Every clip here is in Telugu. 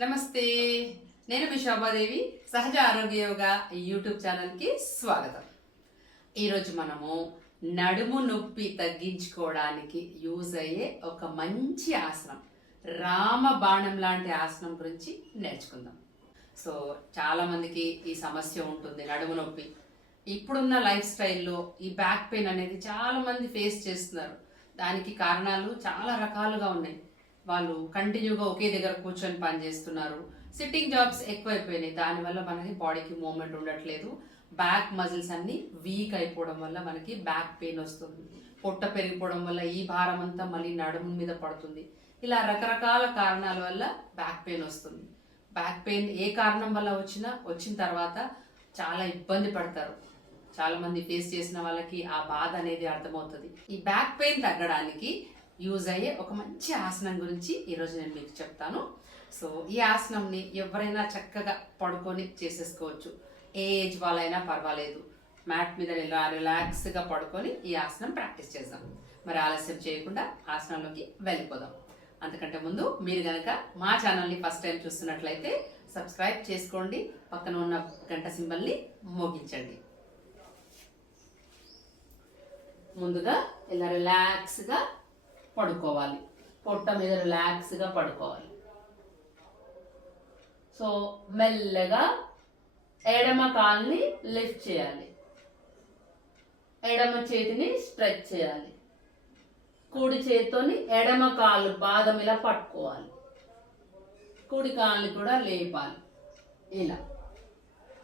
నమస్తే. నేను మీ శోభాదేవి సహజ ఆరోగ్య యోగ యూట్యూబ్ ఛానల్కి స్వాగతం. ఈరోజు మనము నడుము నొప్పి తగ్గించుకోవడానికి యూజ్ అయ్యే ఒక మంచి ఆసనం రామ బాణం లాంటి ఆసనం గురించి నేర్చుకుందాం. సో చాలామందికి ఈ సమస్య ఉంటుంది నడుము నొప్పి. ఇప్పుడున్న లైఫ్ స్టైల్లో ఈ బ్యాక్ పెయిన్ అనేది చాలామంది ఫేస్ చేస్తున్నారు. దానికి కారణాలు చాలా రకాలుగా ఉన్నాయి. వాళ్ళు కంటిన్యూగా ఒకే దగ్గర కూర్చొని పని చేస్తున్నారు. సిట్టింగ్ జాబ్స్ ఎక్కువైపోయినాయి. దానివల్ల మనకి బాడీకి మూమెంట్ ఉండట్లేదు. బ్యాక్ మజిల్స్ అన్ని వీక్ అయిపోవడం వల్ల మనకి బ్యాక్ పెయిన్ వస్తుంది. పొట్ట పెరిగిపోవడం వల్ల ఈ భారం అంతా మళ్ళీ నడుము మీద పడుతుంది. ఇలా రకరకాల కారణాల వల్ల బ్యాక్ పెయిన్ వస్తుంది. బ్యాక్ పెయిన్ ఏ కారణం వల్ల వచ్చినా వచ్చిన తర్వాత చాలా ఇబ్బంది పడతారు. చాలా మంది ఫేస్ చేసిన వాళ్ళకి ఆ బాధ అనేది అర్థమవుతుంది. ఈ బ్యాక్ పెయిన్ తగ్గడానికి యూజ్ అయ్యే ఒక మంచి ఆసనం గురించి ఈరోజు నేను మీకు చెప్తాను. సో ఈ ఆసనంని ఎవరైనా చక్కగా పడుకొని చేసేసుకోవచ్చు. ఏ ఏజ్ వాళ్ళైనా పర్వాలేదు. మ్యాట్ మీద ఇలా రిలాక్స్గా పడుకొని ఈ ఆసనం ప్రాక్టీస్ చేద్దాం. మరి ఆలస్యం చేయకుండా ఆసనంలోకి వెళ్ళిపోదాం. అంతకంటే ముందు మీరు గనక మా ఛానల్ని ఫస్ట్ టైం చూస్తున్నట్లయితే సబ్స్క్రైబ్ చేసుకోండి. పక్కన ఉన్న గంట సింబల్ని మోగించండి. ముందుగా ఇలా రిలాక్స్గా పడుకోవాలి. పొట్ట మీద రిలాక్స్గా పడుకోవాలి. సో మెల్లగా ఎడమ కాల్ని లిఫ్ట్ చేయాలి. ఎడమ చేతిని స్ట్రెచ్ చేయాలి. కుడి చేతితోని ఎడమ కాలు బాదం ఇలా పట్టుకోవాలి. కుడి కాల్ని కూడా లేపాలి. ఇలా.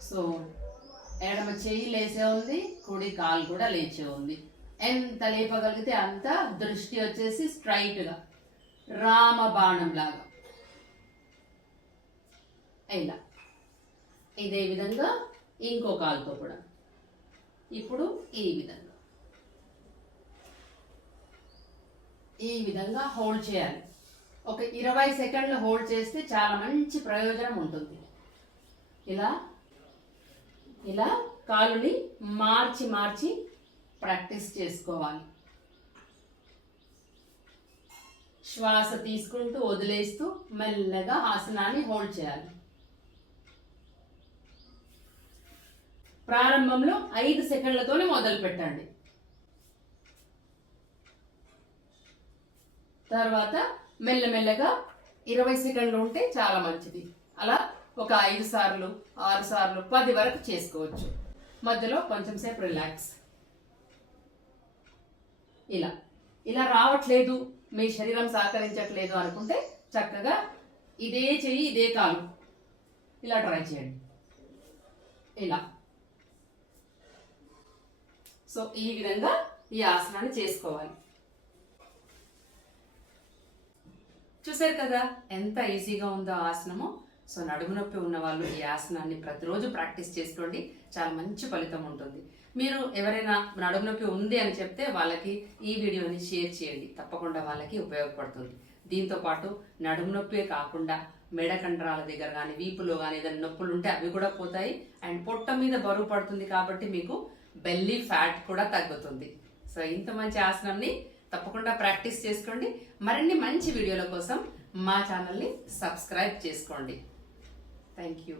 సో ఎడమ చేయి లేచే ఉంది కుడి కాలు కూడా లేచే ఉంది. ఎంత లేపగలిగితే అంత దృష్టి వచ్చేసి స్ట్రైట్గా రామ బాణం లాగా. ఇలా ఇదే విధంగా ఇంకో కాలుతో కూడా. ఇప్పుడు ఈ విధంగా. ఈ విధంగా హోల్డ్ చేయాలి. ఒక ఇరవై సెకండ్లు హోల్డ్ చేస్తే చాలా మంచి ప్రయోజనం ఉంటుంది. ఇలా ఇలా కాలుని మార్చి మార్చి ప్రాక్టీస్ చేసుకోవాలి. శ్వాస తీసుకుంటూ వదిలేస్తూ మెల్లగా ఆసనాన్ని హోల్డ్ చేయాలి. ప్రారంభంలో ఐదు సెకండ్లతోనే మొదలు పెట్టండి. తర్వాత మెల్లమెల్లగా ఇరవై సెకండ్లు ఉంటే చాలా మంచిది. అలా ఒక ఐదు సార్లు ఆరు సార్లు పది వరకు చేసుకోవచ్చు. మధ్యలో కొంచెం సేపు రిలాక్స్. ఇలా. ఇలా రావట్లేదు. మీ శరీరం సహకరించట్లేదు అనుకుంటే చక్కగా ఇదే చెయ్యి ఇదే కాలు. ఇలా ట్రై చేయండి. ఇలా. సో ఈ విధంగా ఈ ఆసనాన్ని చేసుకోవాలి. చూసారు కదా ఎంత ఈజీగా ఉందో ఆసనము. సో నడుము నొప్పి ఉన్న వాళ్ళు ఈ ఆసనాన్ని ప్రతిరోజు ప్రాక్టీస్ చేసుకోండి. చాలా మంచి ఫలితం ఉంటుంది. మీరు ఎవరైనా నడుము నొప్పి ఉంది అని చెప్తే వాళ్ళకి ఈ వీడియోని షేర్ చేయండి. తప్పకుండా వాళ్ళకి ఉపయోగపడుతుంది. దీంతో పాటు నడుము నొప్పే కాకుండా మెడ కండరాల దగ్గర కానీ వీపులో కానీ ఏదైనా నొప్పులు ఉంటే అవి కూడా పోతాయి. అండ్ పొట్ట మీద బరువు పడుతుంది కాబట్టి మీకు బెల్లీ ఫ్యాట్ కూడా తగ్గుతుంది. సో ఇంత మంచి ఆసనంని తప్పకుండా ప్రాక్టీస్ చేసుకోండి. మరిన్ని మంచి వీడియోల కోసం మా ఛానల్ని సబ్స్క్రైబ్ చేసుకోండి. Thank you.